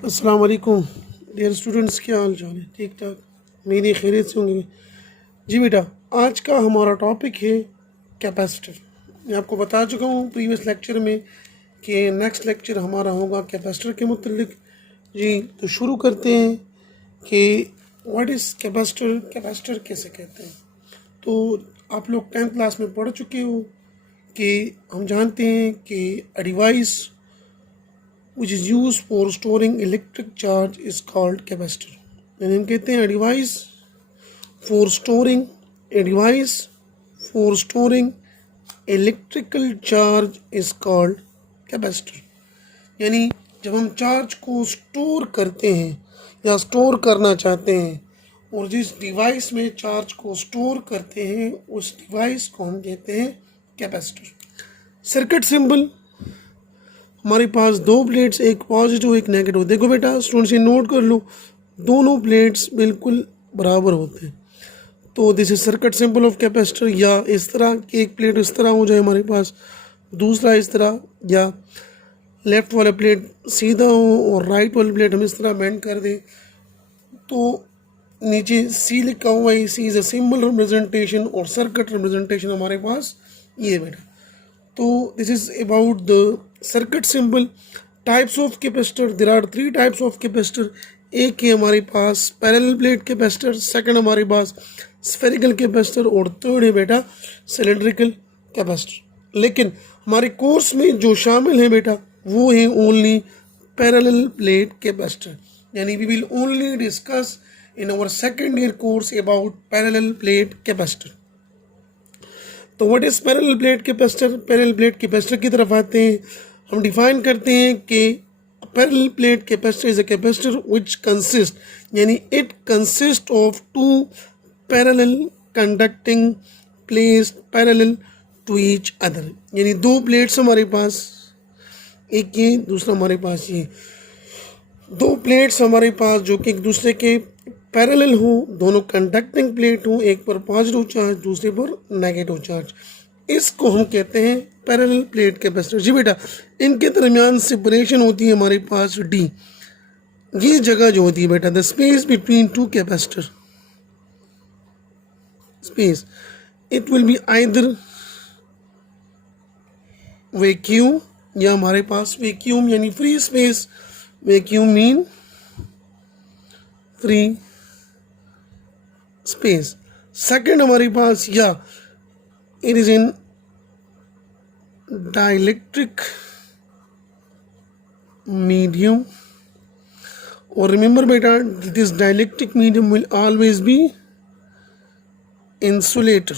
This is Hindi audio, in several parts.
अस्सलाम वालेकुम डियर स्टूडेंट्स, क्या हाल चाल है? ठीक ठाक, मेरी खैरियत से होंगे। जी बेटा, आज का हमारा टॉपिक है कैपेसिटर। मैं आपको बता चुका हूँ प्रीवियस लेक्चर में कि नेक्स्ट लेक्चर हमारा होगा कैपेसिटर के मुतल्लिक। जी तो शुरू करते हैं कि व्हाट इज़ कैपेसिटर, कैपेसिटर कैसे कहते हैं। तो आप लोग 10th क्लास में पढ़ चुके हो कि हम जानते हैं कि a device which is used for storing electric charge is called capacitor। यानी हम कहते हैं device for storing electrical charge is called capacitor। यानी जब हम चार्ज को स्टोर करते हैं या स्टोर करना चाहते हैं और जिस डिवाइस में चार्ज को स्टोर करते हैं उस डिवाइस को हम कहते हैं कैपेसिटर। सर्किट सिंबल, हमारे पास दो प्लेट्स, एक पॉजिटिव एक नेगेटिव। देखो बेटा स्टूडेंट्स, ये नोट कर लो, दोनों प्लेट्स बिल्कुल बराबर होते हैं। तो this is circuit symbol of capacitor. या इस तरह कि एक प्लेट इस तरह हो जाए हमारे पास, दूसरा इस तरह, या लेफ़्ट वाला प्लेट सीधा हो और राइट वाली प्लेट हम इस तरह बेंड कर दें। तो नीचे सी लिखा हुआ है, C is a symbol representation और सर्किट रिप्रेजेंटेशन हमारे पास ये बेटा। तो this is about the circuit symbol. Types of capacitor, there are 3 types of capacitor. एक है हमारे पास पैरेलल प्लेट कैपेसिटर, सेकंड हमारे पास स्फेरिकल कैपेसिटर और थर्ड है बेटा सिलेंड्रिकल कैपेसिटर। लेकिन हमारे कोर्स में जो शामिल है बेटा वो है ओनली पैरेलल प्लेट कैपेसिटर। यानी we will only discuss in our second year course about parallel plate capacitor. तो what is parallel plate capacitor? Parallel plate capacitor की तरफ आते हैं। हम डिफाइन करते हैं कि parallel plate capacitor is a capacitor which consist, यानी it consist of 2 parallel conducting plates parallel to each other. यानी 2 प्लेट्स हमारे पास, एक ये दूसरा हमारे पास ये, 2 प्लेट्स हमारे पास जो कि एक दूसरे के पैरेलल हो, दोनों कंडक्टिंग प्लेट हो, एक पर पॉजिटिव चार्ज दूसरे पर नेगेटिव चार्ज। इसको हम कहते हैं पैरेलल प्लेट कैपेसिटर। जी बेटा, इनके दरमियान सेपरेशन होती है हमारे पास डी। ये जगह जो होती है बेटा, the space between 2 capacitor, space, it will be either vacuum या हमारे पास वैक्यूम यानी free space. Vacuum mean free space. Second हमारे पास, या it is in dielectric medium. और रिमेंबर बेटा, this dielectric medium will always be insulator.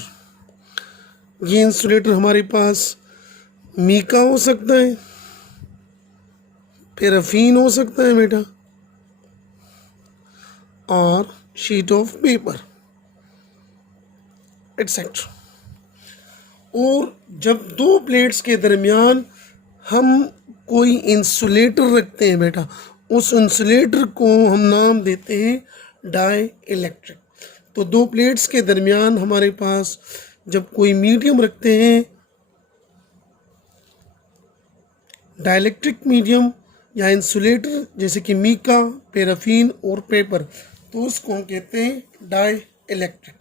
ये इंसुलेटर हमारे पास मीका हो सकता है, पैराफीन हो सकता है बेटा, और शीट ऑफ पेपर एक्सेट्रा। और जब 2 प्लेट्स के दरमियान हम कोई इंसुलेटर रखते हैं बेटा, उस इंसुलेटर को हम नाम देते हैं डाई इलेक्ट्रिक। तो 2 प्लेट्स के दरमियान हमारे पास जब कोई मीडियम रखते हैं, डाइलेक्ट्रिक मीडियम या इंसुलेटर, जैसे कि मीका, पैराफीन और पेपर, तो उसको हम कहते हैं डाई इलेक्ट्रिक।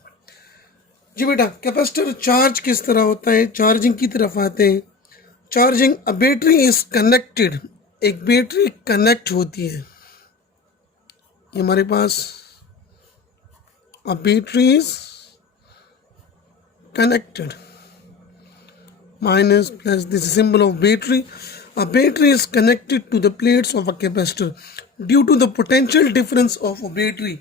जी बेटा, कैपेसिटर चार्ज किस तरह होता है? चार्जिंग की तरफ आते हैं। Charging, a battery is connected, एक बैटरी कनेक्ट होती है। ये हमारे पास a battery is connected, minus plus, this symbol of battery. A battery is connected to the plates of a capacitor. Due to the potential difference of a battery,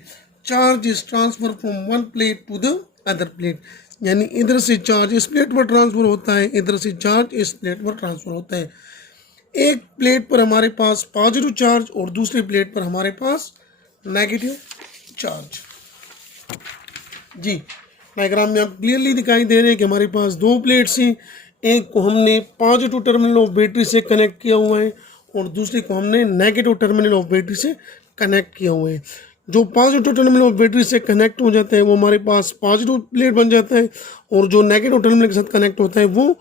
charge is transferred from one plate to the other plate. यानी इधर से चार्ज इस प्लेट पर ट्रांसफ़र होता है, इधर से चार्ज इस प्लेट पर ट्रांसफ़र होता है। एक प्लेट पर हमारे पास पॉजिटिव चार्ज और दूसरी प्लेट पर हमारे पास नेगेटिव चार्ज। जी डायग्राम में आप क्लियरली दिखाई दे रहे हैं कि हमारे पास 2 प्लेट्स हैं। एक को हमने पॉजिटिव टर्मिनल ऑफ बैटरी से कनेक्ट किया हुआ है और दूसरे को हमने नेगेटिव टर्मिनल ऑफ बैटरी से कनेक्ट किया हुआ है। जो पॉजिटिव टर्मिनल ऑफ बैटरी से कनेक्ट हो जाता है वो हमारे पास पॉजिटिव प्लेट बन जाता है, और जो नेगेटिव टर्मिनल के साथ कनेक्ट होता है वो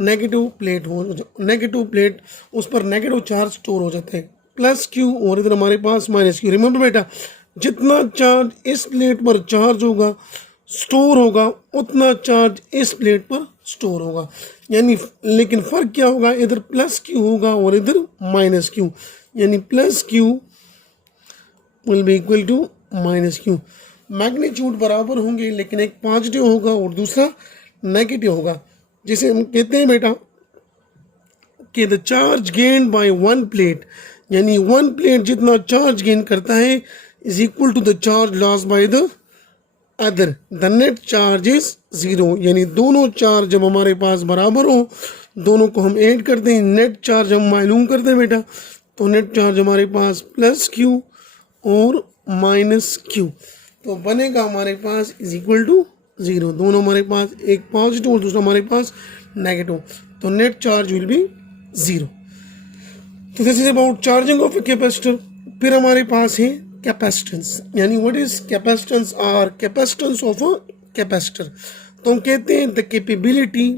नेगेटिव प्लेट, उस पर नेगेटिव चार्ज स्टोर हो जाता है। प्लस क्यू और इधर हमारे पास माइनस क्यू। रिमेंबर बेटा, जितना चार्ज इस प्लेट पर चार्ज होगा स्टोर होगा उतना चार्ज इस प्लेट पर स्टोर होगा, यानी लेकिन फ़र्क क्या होगा, इधर प्लस क्यू होगा और इधर माइनस क्यू, यानी plus Q will be equal to minus Q. Magnitude बराबर होंगे लेकिन एक पॉजिटिव होगा और दूसरा नेगेटिव होगा। जैसे हम कहते हैं बेटा कि the charge gain by one plate, यानी वन प्लेट जितना चार्ज गेन करता है is equal to the charge loss by the other, the net charge is zero. यानी दोनों चार्ज जब हमारे पास बराबर हो, दोनों को हम ऐड करते हैं, नेट चार्ज हम मालूम करते हैं बेटा, तो नेट चार्ज हमारे पास प्लस क्यू और माइनस क्यू, तो बनेगा हमारे पास इज इक्वल टू ज़ीरो। दोनों हमारे पास, एक पॉजिटिव और दूसरा हमारे पास नेगेटिव, तो net charge will be zero. तो this is about charging of a capacitor. फिर हमारे पास है कैपेसिटेंस, यानी what is capacitance or capacitance of a capacitor. तो हम कहते हैं द कैपेबिलिटी,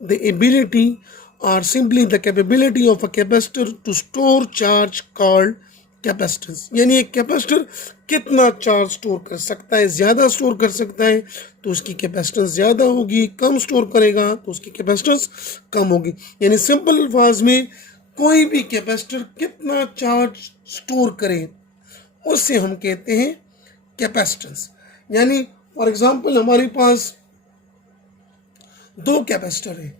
द एबिलिटी और simply the capability of a capacitor to store charge called capacitance. यानी एक कैपेसिटर कितना चार्ज स्टोर कर सकता है, ज़्यादा स्टोर कर सकता है तो उसकी कैपेसिटेंस ज़्यादा होगी, कम स्टोर करेगा तो उसकी कैपेसिटेंस कम होगी। यानी सिंपल अल्फाज में कोई भी कैपेसिटर कितना चार्ज स्टोर करे उससे हम कहते हैं कैपेसिटेंस। यानी फॉर एग्जांपल हमारे पास दो कैपेसिटर है,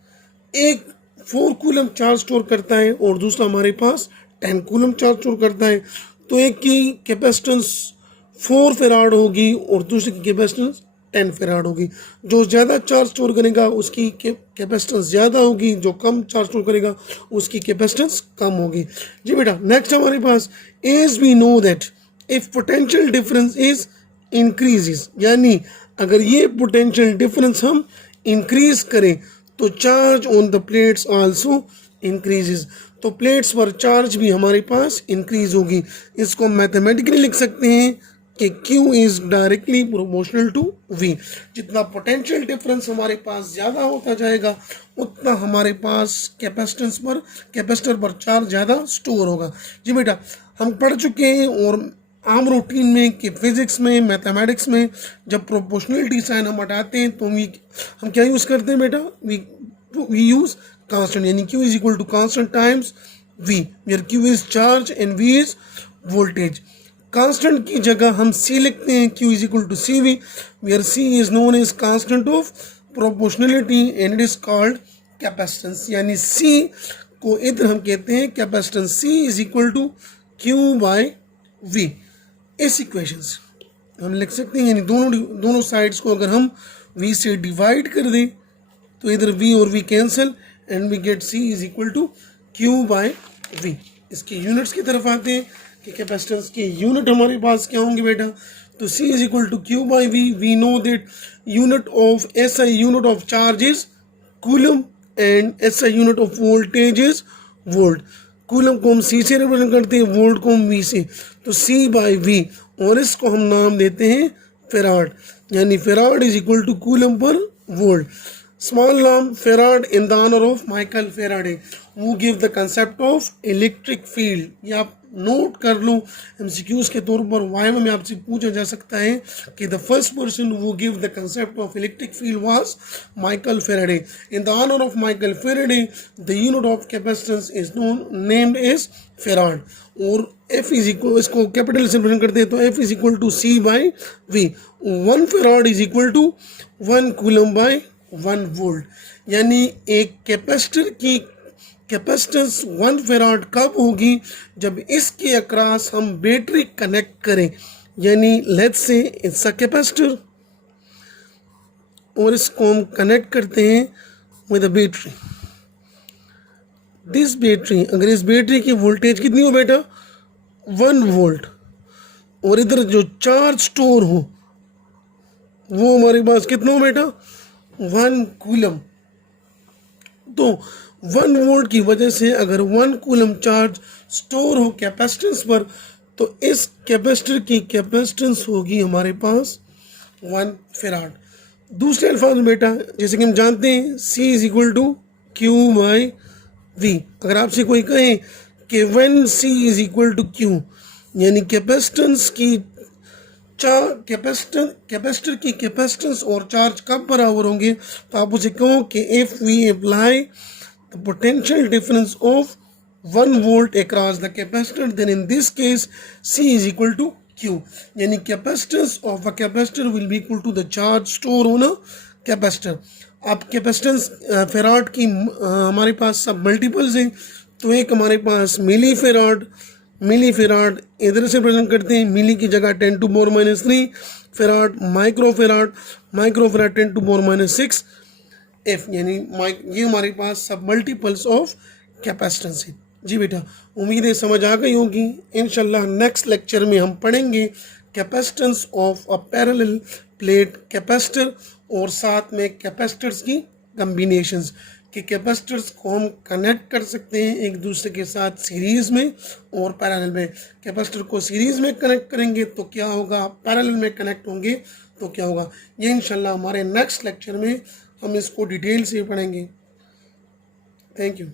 एक 4 कूलम चार्ज स्टोर करता है और दूसरा हमारे पास 10 कूलम चार्ज स्टोर करता है, तो एक की कैपेसिटेंस 4 फेराड होगी और दूसरे की कैपेसिटेंस 10 फेराड होगी। जो ज़्यादा चार्ज स्टोर करेगा उसकी कैपेसिटेंस ज़्यादा होगी, जो कम चार्ज स्टोर करेगा उसकी कैपेसिटेंस कम होगी। जी बेटा, नेक्स्ट हमारे पास as we know that if potential difference is increases, यानी अगर ये पोटेंशियल डिफरेंस हम इंक्रीज करें तो charge on the plates also increases, तो प्लेट्स पर चार्ज भी हमारे पास इंक्रीज होगी। इसको मैथमेटिकली लिख सकते हैं कि Q is directly proportional to V। जितना पोटेंशियल डिफरेंस हमारे पास ज़्यादा होता जाएगा उतना हमारे पास कैपेसिटर पर चार्ज ज़्यादा स्टोर होगा। जी बेटा, हम पढ़ चुके हैं और आम रूटीन में कि फिजिक्स में, मैथमेटिक्स में जब प्रोपोर्शनलिटी साइन हम हटाते हैं तो हम क्या यूज़ करते हैं बेटा, वी यूज़ कांस्टेंट, यानी Q is equal to constant times V, where Q is charge and V is voltage. Constant की जगह हम C लिखते हैं, Q is equal to CV, where C is known as constant of proportionality and it is called capacitance. यानी C को इधर हम कहते हैं capacitance, C is equal to Q by V। इस इक्वेशन से हम लिख सकते हैं, यानी दोनों साइड्स को अगर हम V से डिवाइड कर दें तो इधर V और V cancel and we get C is equal to Q by V। इसके यूनिट्स की तरफ आते हैं कि कैपेसिटेंस के यूनिट हमारे पास क्या होंगे बेटा, तो C is equal to Q by V। We know that unit of SI unit of charge is coulomb and SI unit of voltage is volt. Coulomb को हम C से रिप्रेजेंट करते हैं, वोल्ट को हम V से, तो C बाय V, और इसको हम नाम देते हैं फेराड, यानी farad is equal to coulomb per volt. Small नाम farad in the honour of Michael Faraday who give the concept of electric field. ये आप नोट कर लो, एमसीक्यूज के तौर पर वाइवा में आपसे पूछा जा सकता है कि the first person who give the concept of electric field was Michael Faraday. In the honour of Michael Faraday the unit of capacitance is known named as farad, और F इज इक्वल, इसको कैपिटल से रिप्रेजेंट करते हैं तो F is equal to C by V। 1 farad is equal to 1 coulomb by 1 volt. यानी एक कैपेसिटर की कैपेसिटेंस 1 फेराड कब होगी, जब इसके अक्रॉस हम बैटरी कनेक्ट करें। यानी let's say it's a capacitor और इसको हम कनेक्ट करते हैं with a battery. This battery, अगर इस बैटरी की वोल्टेज कितनी हो बेटा, 1 वोल्ट, और इधर जो चार्ज स्टोर हो वो हमारे पास कितना हो बेटा, 1 कूलम। तो 1 वोल्ट की वजह से अगर 1 कूलम चार्ज स्टोर हो कैपेसिटेंस पर, तो इस कैपेसिटर की कैपेसिटेंस होगी हमारे पास 1 फेराड। दूसरे अल्फाज में बेटा, जैसे कि हम जानते हैं C is equal to Q by V। अगर आपसे कोई कहे कि when C is equal to Q, यानी कैपेसिटेंस की कैपेसिटर की कैपेसिटेंस और चार्ज कब बराबर होंगे, तो आप उसे कहो कि if we apply the potential difference of 1 volt across the capacitor, then in this case C is equal to Q, यानी capacitance of a capacitor will be equal to the charge store on a capacitor. अब कैपेसिटेंस फेराड की हमारे पास सब मल्टीपल्स हैं, तो एक हमारे पास मिली फेराड इधर से प्रेजेंट करते हैं, मिली की जगह 10⁻³ फेराड, माइक्रो फेराड 10⁻⁶ एफ, यानी ये हमारे पास सब मल्टीपल्स ऑफ कैपेसिटेंस है। जी बेटा, उम्मीद है समझ आ गई होगी। इंशाल्लाह नेक्स्ट लेक्चर में हम पढ़ेंगे capacitance of a parallel plate capacitor और साथ में कैपेसिटर्स की कम्बिनेशंस, कि कैपेसिटर्स को हम कनेक्ट कर सकते हैं एक दूसरे के साथ सीरीज़ में और पैरेलल में। कैपेसिटर को सीरीज़ में कनेक्ट करेंगे तो क्या होगा, पैरेलल में कनेक्ट होंगे तो क्या होगा, ये इंशाल्लाह हमारे नेक्स्ट लेक्चर में हम इसको डिटेल से पढ़ेंगे। Thank you.